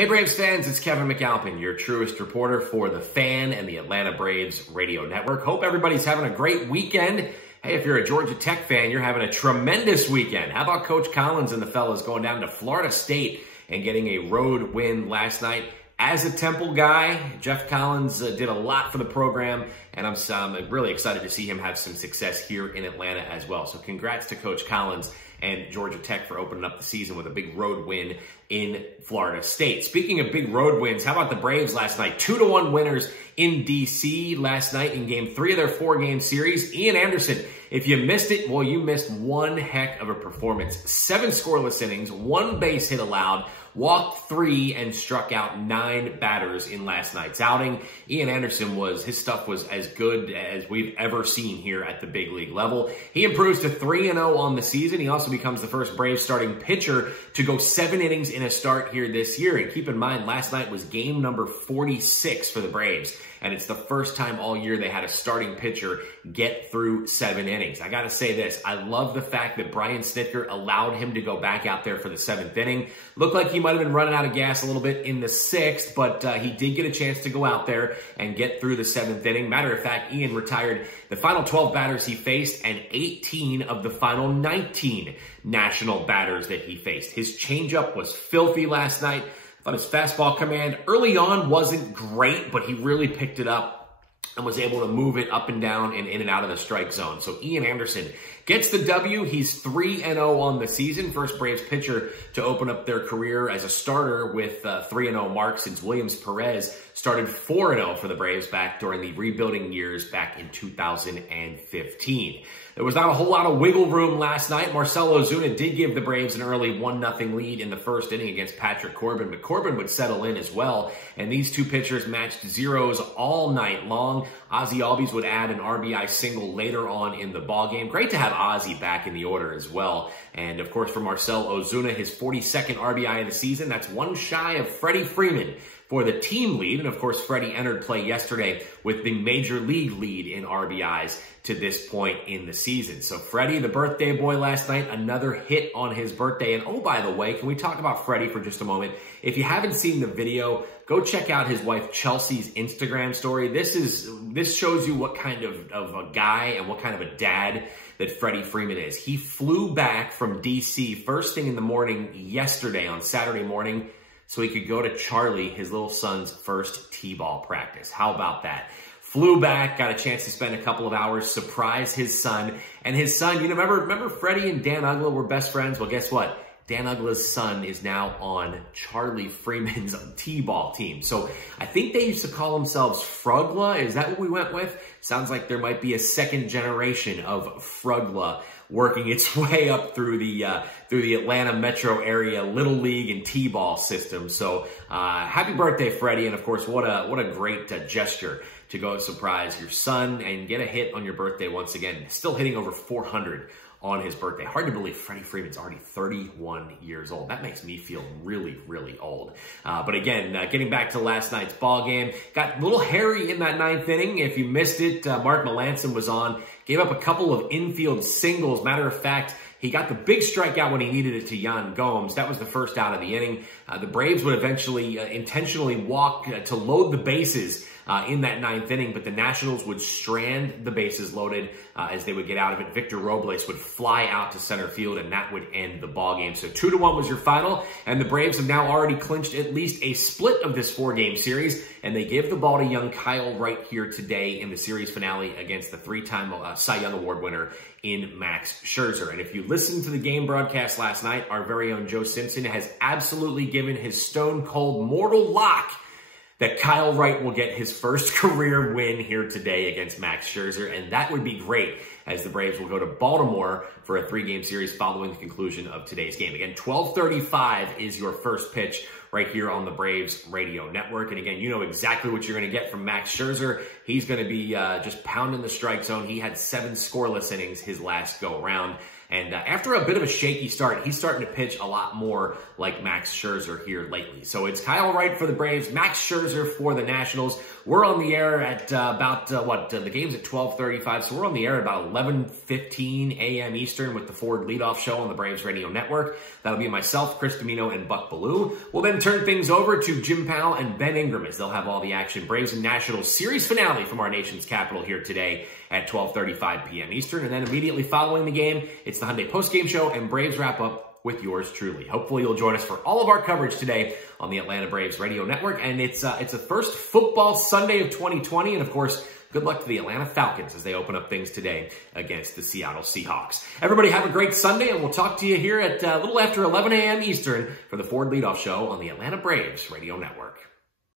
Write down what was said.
Hey Braves fans, it's Kevin McAlpin, your truest reporter for The Fan and the Atlanta Braves radio network. Hope everybody's having a great weekend. Hey, if you're a Georgia Tech fan, you're having a tremendous weekend. How about Coach Collins and the fellas going down to Florida State and getting a road win last night? As a Temple guy, Jeff Collins did a lot for the program, and I'm really excited to see him have some success here in Atlanta as well. So congrats to Coach Collins and Georgia Tech for opening up the season with a big road win in Florida State. Speaking of big road wins, how about the Braves last night? 2-1 winners in D.C. last night in Game 3 of their 4-game series. Ian Anderson, if you missed it, well, you missed one heck of a performance. 7 scoreless innings, 1 base hit allowed, walked 3, and struck out 9 batters in last night's outing. Ian Anderson his stuff was as good as we've ever seen here at the big league level. He improves to 3-0 on the season. He also becomes the first Braves starting pitcher to go 7 innings in a start here this year. And keep in mind, last night was game number 46 for the Braves. And it's the first time all year they had a starting pitcher get through 7 innings. I got to say this. I love the fact that Brian Snitker allowed him to go back out there for the 7th inning. Looked like he might have been running out of gas a little bit in the 6th, but he did get a chance to go out there and get through the 7th inning. Matter of fact, Ian retired the final 12 batters he faced and 18 of the final 19 national batters that he faced. His changeup was filthy last night. I thought his fastball command early on wasn't great, but he really picked it up and was able to move it up and down and in and out of the strike zone. So Ian Anderson gets the W. He's 3-0 on the season. First Braves pitcher to open up their career as a starter with 3-0 mark since Williams Perez started 4-0 for the Braves back during the rebuilding years back in 2015. There was not a whole lot of wiggle room last night. Marcell Ozuna did give the Braves an early 1-0 lead in the first inning against Patrick Corbin, but Corbin would settle in as well, and these two pitchers matched zeros all night long. Ozzie Albies would add an RBI single later on in the ballgame. Great to have Ozzie back in the order as well. And of course for Marcell Ozuna, his 42nd RBI of the season. That's one shy of Freddie Freeman for the team lead. And of course, Freddie entered play yesterday with the major league lead in RBIs to this point in the season. So Freddie, the birthday boy last night, another hit on his birthday. And oh, by the way, can we talk about Freddie for just a moment? If you haven't seen the video, go check out his wife Chelsea's Instagram story. This shows you what kind of a guy and what kind of a dad that Freddie Freeman is. He flew back from D.C. first thing in the morning yesterday on Saturday morning so he could go to Charlie, his little son's first T-ball practice. How about that? Flew back, got a chance to spend a couple of hours, surprise his son. And his son, you know, remember Freddie and Dan Uggla were best friends? Well, guess what? Dan Uggla's son is now on Charlie Freeman's T-ball team. So I think they used to call themselves Frugla. Is that what we went with? Sounds like there might be a second generation of Frugla working its way up through the Atlanta metro area Little League and T-ball system. So happy birthday, Freddie. And of course, what a great gesture to go and surprise your son and get a hit on your birthday once again. Still hitting over 400 on his birthday. Hard to believe Freddie Freeman's already 31 years old. That makes me feel really, really old. But again, getting back to last night's ball game, got a little hairy in that 9th inning. If you missed it, Mark Melancon was on, gave up a couple of infield singles. Matter of fact, he got the big strikeout when he needed it to Yan Gomes. That was the first out of the inning. The Braves would eventually intentionally walk to load the bases in that 9th inning, but the Nationals would strand the bases loaded as they would get out of it. Victor Robles would fly out to center field, and that would end the ballgame. So 2-1 was your final, and the Braves have now already clinched at least a split of this 4-game series, and they give the ball to young Kyle Wright here today in the series finale against the 3-time Cy Young Award winner in Max Scherzer. And if you listened to the game broadcast last night, our very own Joe Simpson has absolutely given his stone-cold mortal lock that Kyle Wright will get his first career win here today against Max Scherzer, and that would be great as the Braves will go to Baltimore for a 3-game series following the conclusion of today's game. Again, 12:35 is your first pitch right here on the Braves radio network. And again, you know exactly what you're going to get from Max Scherzer. He's going to be just pounding the strike zone. He had 7 scoreless innings his last go around. And after a bit of a shaky start, he's starting to pitch a lot more like Max Scherzer here lately. So it's Kyle Wright for the Braves, Max Scherzer for the Nationals. We're on the air at the game's at 12:35, so we're on the air at about 11:15 a.m. Eastern with the Ford Leadoff Show on the Braves Radio Network. That'll be myself, Chris Domino, and Buck Bellew. We'll then turn things over to Jim Powell and Ben Ingram as they'll have all the action. Braves and Nationals series finale from our nation's capital here today at 12:35 p.m. Eastern. And then immediately following the game, it's the Hyundai Postgame Show and Braves Wrap-Up with yours truly. Hopefully you'll join us for all of our coverage today on the Atlanta Braves Radio Network. And it's the first football Sunday of 2020. And of course, good luck to the Atlanta Falcons as they open up things today against the Seattle Seahawks. Everybody have a great Sunday, and we'll talk to you here at a little after 11 a.m. Eastern for the Ford Leadoff Show on the Atlanta Braves Radio Network.